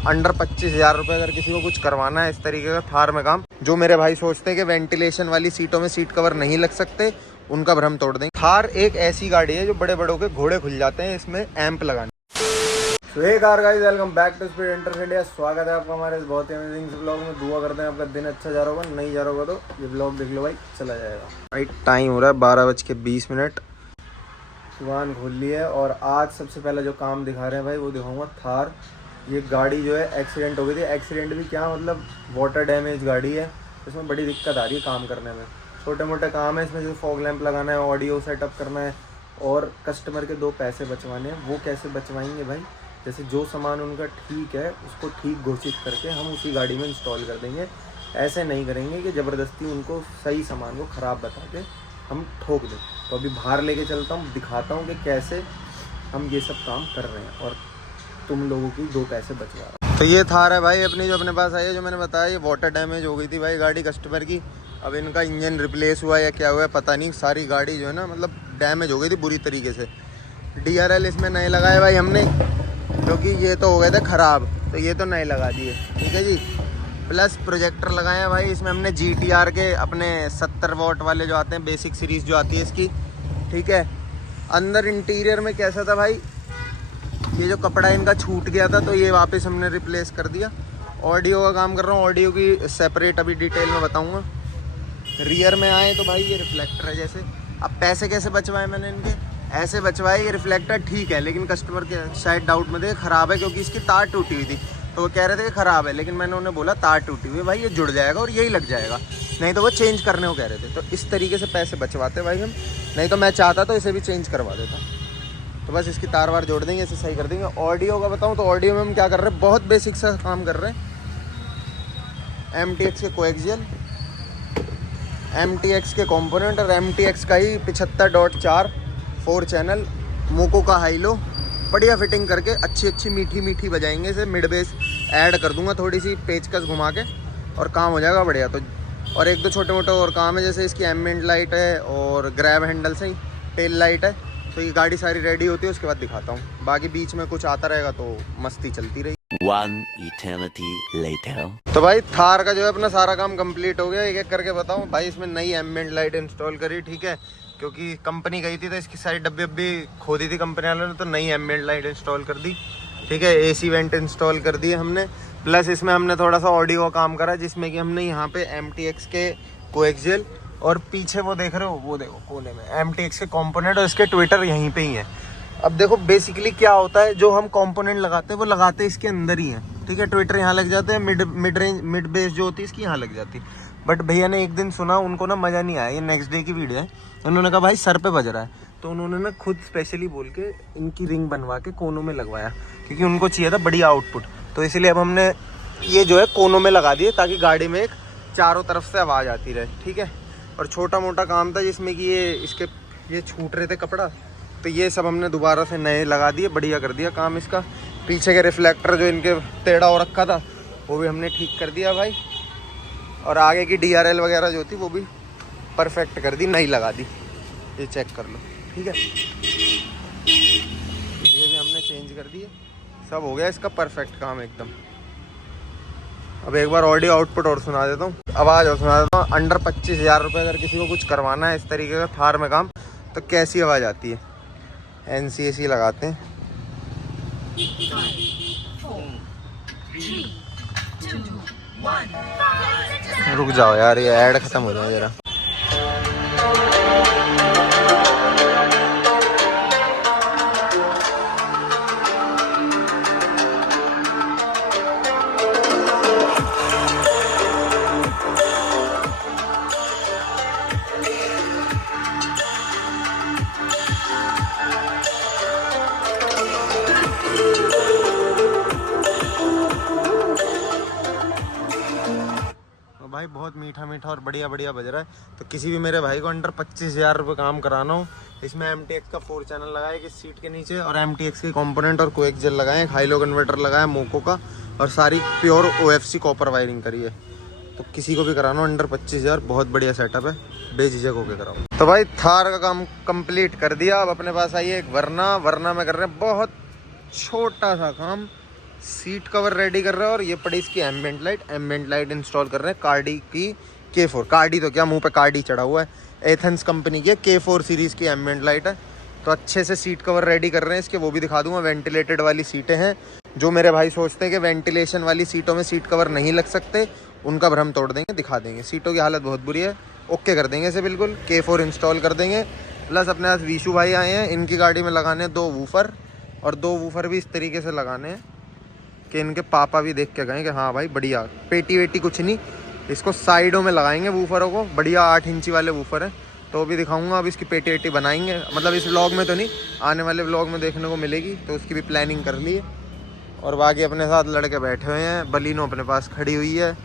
Under 25,000 रुपये अगर किसी को कुछ करवाना है इस तरीके का थार में काम, जो मेरे भाई सोचते हैं कि वेंटिलेशन वाली सीटों में सीट कवर नहीं लग सकते, उनका भ्रम तोड़ देंगे। थार एक ऐसी गाड़ी है जो बड़े बड़ों के घोड़े खुल जाते हैं इसमें एम्प लगाने। तो hey car guys, welcome back to speed enter India. स्वागत है आपका हमारे इस बहुत ही अमेजिंग ब्लॉग में। दुआ करते हैं आपका दिन अच्छा जा रहा होगा, नहीं जा रहा होगा तो ये ब्लॉग देख लो भाई, चला जाएगा। भाई टाइम हो रहा है 12:20। दुकान खोल ली है और आज सबसे पहले जो काम दिखा रहे हैं भाई वो दिखाऊंगा थार। ये गाड़ी जो है एक्सीडेंट हो गई थी। एक्सीडेंट भी क्या, मतलब वाटर डैमेज गाड़ी है, इसमें बड़ी दिक्कत आ रही है काम करने में। छोटे मोटे काम है इसमें, जैसे फॉग लैंप लगाना है, ऑडियो सेटअप करना है और कस्टमर के 2 पैसे बचवाने हैं। वो कैसे बचवाएंगे भाई? जैसे जो सामान उनका ठीक है उसको ठीक घोषित करके हम उसी गाड़ी में इंस्टॉल कर देंगे। ऐसे नहीं करेंगे कि ज़बरदस्ती उनको सही सामान को ख़राब बता के हम ठोक दें। तो अभी बाहर लेके चलता हूँ, दिखाता हूँ कि कैसे हम ये सब काम कर रहे हैं और तुम लोगों की 2 पैसे बचवा रहे हैं। तो ये थार है भाई अपनी, जो अपने पास आई है, जो मैंने बताया ये वाटर डैमेज हो गई थी भाई गाड़ी कस्टमर की। अब इनका इंजन रिप्लेस हुआ या क्या हुआ है पता नहीं। सारी गाड़ी जो है ना, मतलब डैमेज हो गई थी बुरी तरीके से। DRL इसमें नए लगाए भाई हमने, क्योंकि ये तो हो गए थे ख़राब, तो ये तो नए लगा दिए, ठीक है जी। प्लस प्रोजेक्टर लगाए हैं भाई इसमें हमने GTR के अपने 70 वॉट वाले जो आते हैं, बेसिक सीरीज़ जो आती है इसकी, ठीक है। अंदर इंटीरियर में कैसा था भाई, ये जो कपड़ा इनका छूट गया था तो ये वापस हमने रिप्लेस कर दिया। ऑडियो का काम कर रहा हूँ, ऑडियो की सेपरेट अभी डिटेल में बताऊँगा। रियर में आए तो भाई ये रिफ्लेक्टर है जैसे। अब पैसे कैसे बचवाए मैंने इनके, ऐसे बचवाए। ये रिफ्लेक्टर ठीक है, लेकिन कस्टमर के शायद डाउट में थे ख़राब है, क्योंकि इसकी तार टूटी हुई थी। तो वो कह रहे थे कि ख़राब है, लेकिन मैंने उन्हें बोला तार टूटी हुई है भाई, ये जुड़ जाएगा और यही लग जाएगा, नहीं तो वो चेंज करने को कह रहे थे। तो इस तरीके से पैसे बचवाते भाई हम, नहीं तो मैं चाहता तो इसे भी चेंज करवा देता। तो बस इसकी तार वार जोड़ देंगे, इसे सही कर देंगे। ऑडियो का बताऊँ तो ऑडियो में हम क्या कर रहे हैं, बहुत बेसिक सा काम कर रहे हैं। MTX के कोएक्सियल, MTX के कंपोनेंट और MTX का ही 75.4 4 चैनल मोको का हाई लो बढ़िया फिटिंग करके अच्छी मीठी बजाएंगे। इसे मिड बेस ऐड कर दूंगा थोड़ी सी पेचकस घुमा के और काम हो जाएगा बढ़िया। तो और 1-2 छोटे मोटे और काम है, जैसे इसकी एम्बिएंट लाइट है और ग्रैब हैंडल से ही टेल लाइट है। तो ये गाड़ी सारी रेडी होती है, उसके बाद दिखाता हूँ। बाकी बीच में कुछ आता रहेगा तो मस्ती चलती रही। 1 eternity later। तो भाई थार का जो है अपना सारा काम कंप्लीट हो गया। एक एक करके बताऊँ भाई, इसमें नई एम्बिएंट लाइट इंस्टॉल करी, ठीक है, क्योंकि कंपनी गई थी तो इसकी सारी डब्बी खोदी थी कंपनी वालों ने, तो नई एम्बिएंट लाइट इंस्टॉल कर दी, ठीक है। AC वेंट इंस्टॉल कर दिए हमने। प्लस इसमें हमने थोड़ा सा ऑडियो का काम करा, जिसमें कि हमने यहाँ पे MTX के कोएक्सियल और पीछे वो देख रहे हो, वो देखो कोने में MTX के कंपोनेंट और इसके ट्विटर यहीं पे ही है। अब देखो बेसिकली क्या होता है, जो हम कंपोनेंट लगाते हैं वो लगाते हैं इसके अंदर ही है, ठीक है। ट्विटर यहाँ लग जाते हैं, मिड बेस जो होती है इसकी यहाँ लग जाती है। बट भैया ने एक दिन सुना, उनको ना मज़ा नहीं आया। ये नेक्स्ट डे की वीडियो है, उन्होंने कहा भाई सर पे बज रहा है, तो उन्होंने ना खुद स्पेशली बोल के इनकी रिंग बनवा के कोनों में लगवाया, क्योंकि उनको चाहिए था बढ़िया आउटपुट। तो इसलिए अब हमने ये जो है कोनों में लगा दिए, ताकि गाड़ी में एक चारों तरफ से आवाज़ आती रहे, ठीक है। और छोटा मोटा काम था जिसमें कि ये छूट रहे थे कपड़ा, तो ये सब हमने दोबारा से नए लगा दिए, बढ़िया कर दिया काम इसका। पीछे के रिफ्लेक्टर जो इनके टेढ़ा हो रखा था वो भी हमने ठीक कर दिया भाई। और आगे की DRL वगैरह जो थी वो भी परफेक्ट कर दी, नई लगा दी। ये चेक कर लो, ठीक है। ये भी हमने चेंज कर दिए, सब हो गया इसका परफेक्ट काम एकदम। अब एक बार ऑडियो आउटपुट और सुना देता हूँ, आवाज़ और सुना देता हूँ। अंडर 25,000 रुपये अगर किसी को कुछ करवाना है इस तरीके का थार में काम, तो कैसी आवाज़ आती है। NCAC लगाते हैं। 5, 4, 3, 2, 1। रुक जाओ यार, ये ऐड खत्म हो जाए जरा। भाई बहुत मीठा और बढ़िया बज रहा है। तो किसी भी मेरे भाई को अंडर 25,000 रुपये काम कराना हो, इसमें MTX का 4 चैनल लगाए कि सीट के नीचे, और MTX के कंपोनेंट और कोएक्सियल लगाए, हाईलो कन्वर्टर लगाया मोको का, और सारी प्योर OFC कॉपर वायरिंग करी है। तो किसी को भी कराना हो अंडर 25,000, बहुत बढ़िया सेटअप है, बेझिझक होकर कराओ। तो भाई थार का काम कंप्लीट कर दिया। अब अपने पास आई है एक वरना में कर रहे हैं बहुत छोटा सा काम, सीट कवर रेडी कर रहे हैं और ये पड़ी इसकी एम्बिएंट लाइट इंस्टॉल कर रहे हैं कार्डी की K4। कार्डी तो क्या, मुंह पे कार्डी चढ़ा हुआ है। एथेंस कंपनी की K4 सीरीज़ की एम्बिएंट लाइट है। तो अच्छे से सीट कवर रेडी कर रहे हैं इसके, वो भी दिखा दूंगा। वेंटिलेटेड वाली सीटें हैं। जो मेरे भाई सोचते हैं कि वेंटिलेशन वाली सीटों में सीट कवर नहीं लग सकते, उनका भ्रम तोड़ देंगे, दिखा देंगे। सीटों की हालत बहुत बुरी है, ओके कर देंगे इसे बिल्कुल। K4 इंस्टॉल कर देंगे। प्लस अपने पास विशु भाई आए हैं, इनकी गाड़ी में लगाने हैं 2 वूफर, और 2 वूफर भी इस तरीके से लगाने हैं कि इनके पापा भी देख के गए कि हाँ भाई बढ़िया, पेटी वेटी कुछ नहीं, इसको साइडों में लगाएंगे वूफरों को। बढ़िया 8 इंची वाले वूफर हैं, तो भी दिखाऊंगा। अब इसकी पेटी वेटी बनाएंगे, मतलब इस व्लॉग में तो नहीं, आने वाले व्लॉग में देखने को मिलेगी, तो उसकी भी प्लानिंग कर ली है। और बाकी अपने साथ लड़के बैठे हुए हैं। बलिनो अपने पास खड़ी हुई है,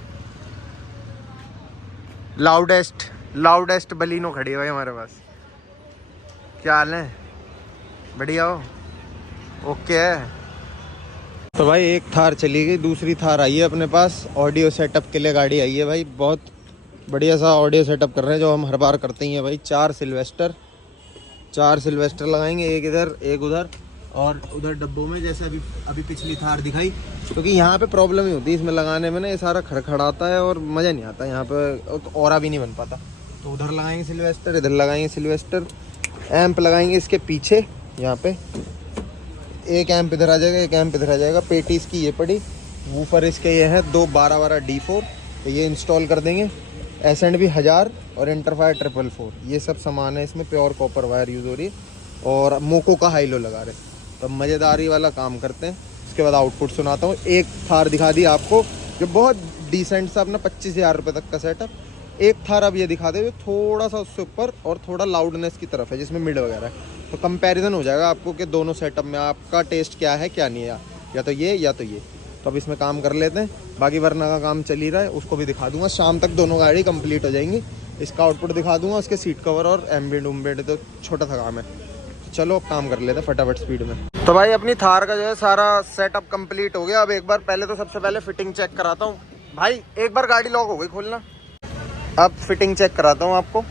लाउडेस्ट बलिनो खड़ी हुई है हमारे पास। क्या हाल है, बढ़िया हो, ओके है। तो भाई एक थार चली गई, दूसरी थार आई है अपने पास। ऑडियो सेटअप के लिए गाड़ी आई है भाई, बहुत बढ़िया सा ऑडियो सेटअप कर रहे हैं, जो हम हर बार करते ही हैं भाई। 4 सिल्वेस्टर लगाएंगे, एक इधर एक उधर, और उधर डब्बों में जैसे अभी पिछली थार दिखाई। क्योंकि यहाँ पे प्रॉब्लम ही होती है इसमें लगाने में ना, ये सारा खड़खड़ाता है और मज़ा नहीं आता यहाँ पे, औरा भी नहीं बन पाता। तो उधर लगाएंगे सिल्वेस्टर, इधर लगाएंगे सिल्वेस्टर। एम्प लगाएंगे इसके पीछे, यहाँ पे एक एम्प इधर आ जाएगा, एक एम्प इधर आ जाएगा। पेटी इसकी ये पड़ी, वूफर इसके ये हैं 2 12 D4, तो ये इंस्टॉल कर देंगे। S&B 1000 और इंटरफायर 444, ये सब सामान है इसमें। प्योर कॉपर वायर यूज़ हो रही है, और मोको का हाइलो लगा रहे। तो मज़ेदारी वाला काम करते हैं। उसके बाद आउटपुट सुनाता हूँ। एक थार दिखा दी आपको, जो बहुत डिसेंट सा अपना 25,000 रुपये तक का सेटअप। एक थार अब ये दिखा दे, थोड़ा सा उससे ऊपर और थोड़ा लाउडनेस की तरफ है, जिसमें मिड वगैरह है। तो कंपैरिजन हो जाएगा आपको कि दोनों सेटअप में आपका टेस्ट क्या है क्या नहीं है, या तो ये या तो ये। तो अब इसमें काम कर लेते हैं। बाकी वरना का काम चल ही रहा है, उसको भी दिखा दूंगा। शाम तक दोनों गाड़ी कंप्लीट हो जाएंगी। इसका आउटपुट दिखा दूंगा, उसके सीट कवर और एम्बिएंट तो छोटा सा काम है। चलो अब काम कर लेते हैं फटाफट स्पीड में। तो भाई अपनी थार का जो है सारा सेटअप कंप्लीट हो गया। अब एक बार पहले तो सबसे पहले फिटिंग चेक कराता हूँ भाई। एक बार गाड़ी लॉक हो गई, खोलना। अब फिटिंग चेक कराता हूँ आपको।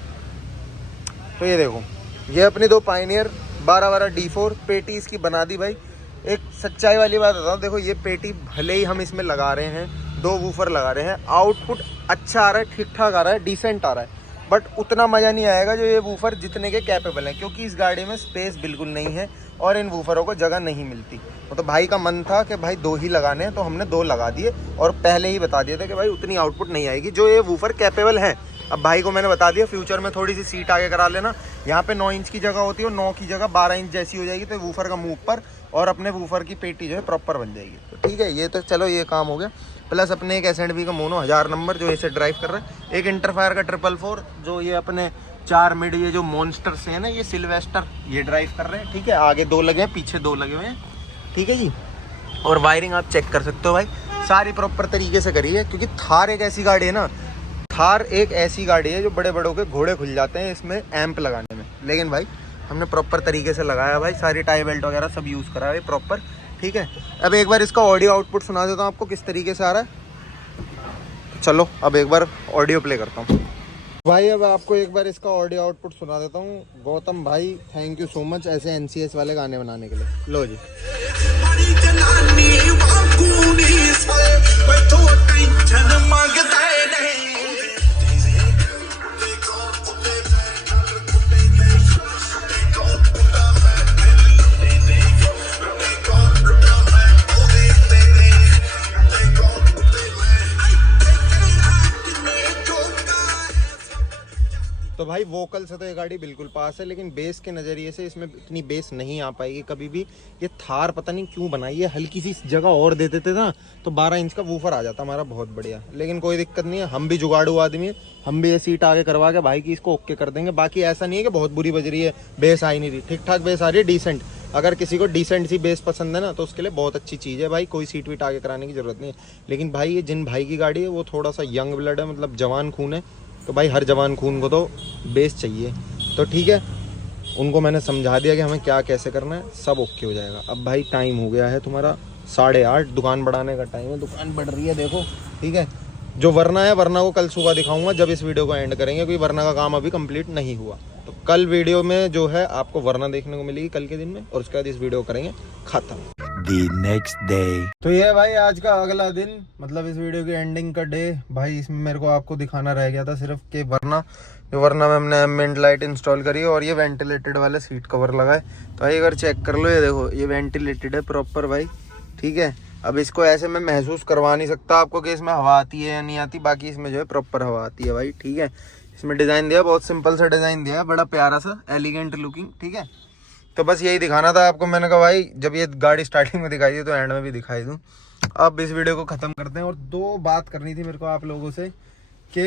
तो ये देखो, ये अपनी 2 पायनियर 12 D4 पेटी इसकी बना दी भाई। एक सच्चाई वाली बात बताऊँ, देखो ये पेटी भले ही हम इसमें लगा रहे हैं, 2 वूफर लगा रहे हैं, आउटपुट अच्छा आ रहा है, ठीक ठाक आ रहा है, डिसेंट आ रहा है, बट उतना मज़ा नहीं आएगा जो ये वूफर जितने के कैपेबल हैं। क्योंकि इस गाड़ी में स्पेस बिल्कुल नहीं है और इन वूफरों को जगह नहीं मिलती। तो भाई का मन था कि भाई 2 ही लगाने हैं, तो हमने 2 लगा दिए, और पहले ही बता दिए थे कि भाई उतनी आउटपुट नहीं आएगी जो ये वूफर कैपेबल है। अब भाई को मैंने बता दिया, फ्यूचर में थोड़ी सी सीट आगे करा लेना। यहाँ पे 9 इंच की जगह होती है, और 9 की जगह 12 इंच जैसी हो जाएगी, तो वूफर का मुंह ऊपर और अपने वूफर की पेटी जो है प्रॉपर बन जाएगी। तो ठीक है, ये तो चलो ये काम हो गया। प्लस अपने एक S&B का मोनो 1000 नंबर जो इसे ड्राइव कर रहा है, एक इंटरफायर का 444 जो ये अपने 4 मिड ये जो मॉन्स्टर से है ना, ये सिल्वेस्टर ये ड्राइव कर रहे हैं। ठीक है, आगे 2 लगे हैं, पीछे 2 लगे हुए हैं। ठीक है जी, और वायरिंग आप चेक कर सकते हो भाई, सारी प्रॉपर तरीके से करी है। क्योंकि थार एक ऐसी गाड़ी है ना, थार एक ऐसी गाड़ी है जो बड़े बड़ों के घोड़े खुल जाते हैं इसमें एम्प लगाने में। लेकिन भाई हमने प्रॉपर तरीके से लगाया भाई, सारी टाई बेल्ट वगैरह सब यूज़ करा है प्रॉपर। ठीक है, अब एक बार इसका ऑडियो आउटपुट सुना देता हूँ आपको किस तरीके से आ रहा है। चलो अब एक बार ऑडियो प्ले करता हूँ भाई। अब आपको एक बार इसका ऑडियो आउटपुट सुना देता हूँ। गौतम भाई थैंक यू सो मच ऐसे NCS वाले गाने बनाने के लिए। लो जी। तो भाई वोकल से तो ये गाड़ी बिल्कुल पास है, लेकिन बेस के नज़रिए से इसमें इतनी बेस नहीं आ पाएगी कभी भी। ये थार पता नहीं क्यों बनाई है, हल्की सी जगह और दे देते ना तो 12 इंच का वूफर आ जाता हमारा, बहुत बढ़िया। लेकिन कोई दिक्कत नहीं है, हम भी जुगाड़ू आदमी है, हम भी ये सीट आगे करवा के भाई की इसको ओके कर देंगे। बाकी ऐसा नहीं है कि बहुत बुरी बज रही है, बेस आ ही नहीं रही, ठीक ठाक बेस आ रही है, डिसेंट। अगर किसी को डिसेंट सी बेस पसंद है ना, तो उसके लिए बहुत अच्छी चीज़ है भाई, कोई सीट वीट आगे कराने की ज़रूरत नहीं है। लेकिन भाई ये जिन भाई की गाड़ी है वो थोड़ा सा यंग ब्लड है, मतलब जवान खून है, तो भाई हर जवान खून को तो बेस चाहिए। तो ठीक है, उनको मैंने समझा दिया कि हमें क्या कैसे करना है, सब ओके हो जाएगा। अब भाई टाइम हो गया है तुम्हारा 8:30, दुकान बढ़ाने का टाइम है, दुकान बढ़ रही है देखो। ठीक है, जो वरना है, वरना को कल सुबह दिखाऊंगा जब इस वीडियो को एंड करेंगे, क्योंकि वरना का काम अभी कंप्लीट नहीं हुआ। तो कल वीडियो में जो है आपको वरना देखने को मिलेगी कल के दिन में, और उसके बाद इस वीडियो करेंगे खत्म। The next day. तो ये है भाई आज का अगला दिन, मतलब इस वीडियो की एंडिंग का डे। भाई इसमें मेरे को आपको दिखाना रह गया था सिर्फ कि वरना में हमने एम्बिएंट लाइट इंस्टॉल करी है और ये वेंटिलेटेड वाले सीट कवर लगाए। तो भाई अगर चेक कर लो, ये देखो ये वेंटिलेटेड है प्रॉपर भाई, ठीक है। अब इसको ऐसे मैं महसूस करवा नहीं सकता आपको कि इसमें हवा आती है या नहीं आती, बाकी इसमें जो है प्रॉपर हवा आती है भाई, ठीक है। इसमें डिज़ाइन दिया, बहुत सिंपल सा डिज़ाइन दिया है, बड़ा प्यारा सा एलिगेंट लुकिंग, ठीक है। तो बस यही दिखाना था आपको। मैंने कहा भाई जब ये गाड़ी स्टार्टिंग में दिखाई थी तो एंड में भी दिखाई दूँ। अब इस वीडियो को ख़त्म करते हैं और दो बात करनी थी मेरे को आप लोगों से कि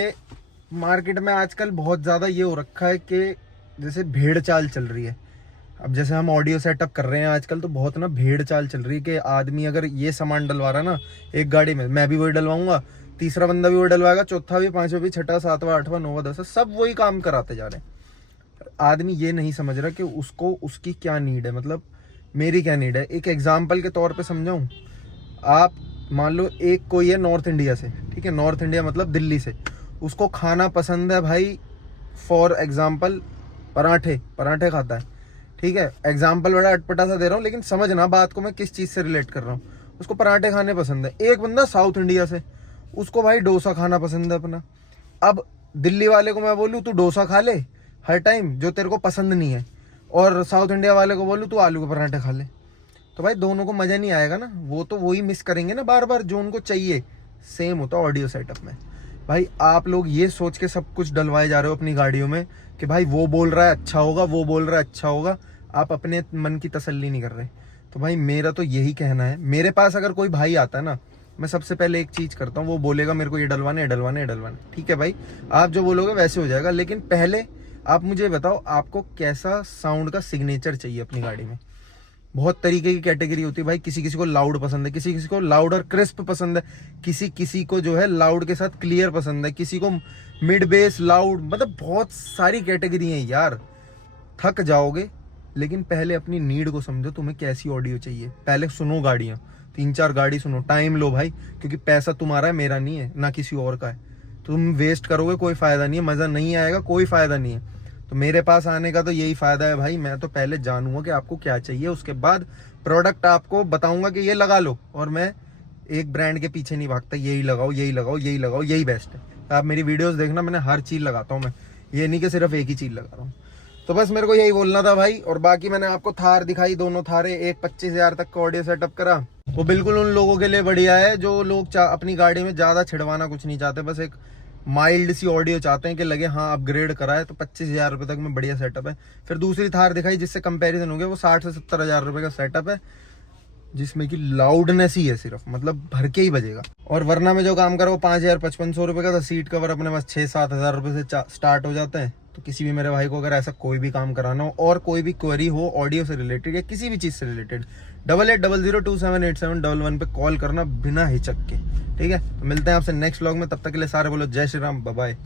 मार्केट में आजकल बहुत ज़्यादा ये हो रखा है कि जैसे भेड़ चाल चल रही है। अब जैसे हम ऑडियो सेटअप कर रहे हैं आजकल, तो बहुत ना भेड़ चाल चल रही है कि आदमी अगर ये सामान डलवा रहा ना एक गाड़ी में, मैं भी वही डलवाऊंगा, तीसरा बंदा भी वही डलवाएगा, चौथा भी, पांचवा भी, छठा, सातवां, आठवां, नौवां, दसवां, सब वही काम कराते जा रहे हैं। आदमी ये नहीं समझ रहा कि उसको उसकी क्या नीड है, मतलब मेरी क्या नीड है। एक एग्जाम्पल के तौर पे समझाऊं, आप मान लो एक कोई है नॉर्थ इंडिया से, ठीक है, नॉर्थ इंडिया मतलब दिल्ली से, उसको खाना पसंद है भाई, फॉर एग्जाम्पल पराठे खाता है, ठीक है। एग्जाम्पल बड़ा अटपटा सा दे रहा हूँ, लेकिन समझना बात को मैं किस चीज़ से रिलेट कर रहा हूँ। उसको पराठे खाने पसंद है। एक बंदा साउथ इंडिया से, उसको भाई डोसा खाना पसंद है अपना। अब दिल्ली वाले को मैं बोलूँ तू डोसा खा ले हर टाइम जो तेरे को पसंद नहीं है, और साउथ इंडिया वाले को बोलूँ तू आलू के पराठे खा ले, तो भाई दोनों को मज़ा नहीं आएगा ना। वो तो वही मिस करेंगे ना बार बार जो उनको चाहिए। सेम होता है ऑडियो सेटअप में। भाई आप लोग ये सोच के सब कुछ डलवाए जा रहे हो अपनी गाड़ियों में कि भाई वो बोल रहा है अच्छा होगा, वो बोल रहा है अच्छा होगा, आप अपने मन की तसल्ली नहीं कर रहे। तो भाई मेरा तो यही कहना है, मेरे पास अगर कोई भाई आता है ना, मैं सबसे पहले एक चीज़ करता हूँ, वो बोलेगा मेरे को ये डलवाना है, डलवाना है, डलवाना है, ठीक है भाई, आप जो बोलोगे वैसे हो जाएगा। लेकिन पहले आप मुझे बताओ आपको कैसा साउंड का सिग्नेचर चाहिए अपनी गाड़ी में। बहुत तरीके की कैटेगरी होती है भाई, किसी किसी को लाउड पसंद है, किसी किसी को लाउड और क्रिस्प पसंद है, किसी किसी को जो है लाउड के साथ क्लियर पसंद है, किसी को मिड बेस लाउड, मतलब बहुत सारी कैटेगरी है यार। थक जाओगे। लेकिन पहले अपनी नीड को समझो, तुम्हें कैसी ऑडियो चाहिए। पहले सुनो गाड़ियाँ, 3-4 गाड़ी सुनो, टाइम लो भाई, क्योंकि पैसा तुम्हारा है, मेरा नहीं है, ना किसी और का है। तुम वेस्ट करोगे, कोई फायदा नहीं है, मज़ा नहीं आएगा, कोई फायदा नहीं है। तो मेरे पास आने का तो यही फायदा है भाई, मैं तो पहले जानूंगा कि आपको क्या चाहिए, उसके बाद प्रोडक्ट आपको बताऊंगा कि ये लगा लो। और मैं एक ब्रांड के पीछे नहीं भागता, यही लगाओ, यही लगाओ, यही लगाओ, यही बेस्ट है। आप मेरी वीडियोस देखना, मैंने हर चीज़ लगाता हूँ मैं, ये नहीं कि सिर्फ एक ही चीज़ लगा रहा हूँ। तो बस मेरे को यही बोलना था भाई। और बाकी मैंने आपको थार दिखाई, दोनों थारे, एक 25,000 तक का ऑडियो सेटअप करा, वो बिल्कुल उन लोगों के लिए बढ़िया है जो लोग अपनी गाड़ी में ज़्यादा छिड़वाना कुछ नहीं चाहते, बस एक माइल्ड सी ऑडियो चाहते हैं कि लगे हाँ अपग्रेड करा है। तो 25,000 रुपये तक में बढ़िया सेटअप है। फिर दूसरी थार दिखाई जिससे कंपैरिजन हो गया, वो 60 से 70,000 रुपये का सेटअप है, जिसमें कि लाउडनेस ही है सिर्फ, मतलब भर के ही बजेगा। और वरना में जो काम करा वो 5,000-5,500 रुपये का था। सीट कवर अपने पास 6-7 हज़ार रुपये से स्टार्ट हो जाते हैं। तो किसी भी मेरे भाई को अगर ऐसा कोई भी काम कराना हो और कोई भी क्वेरी हो ऑडियो से रिलेटेड या किसी भी चीज़ से रिलेटेड, 8800278711 पे कॉल करना बिना हिचक के, ठीक है। तो मिलते हैं आपसे नेक्स्ट व्लॉग में, तब तक के लिए सारे बोलो जय श्री राम, बाय बाय।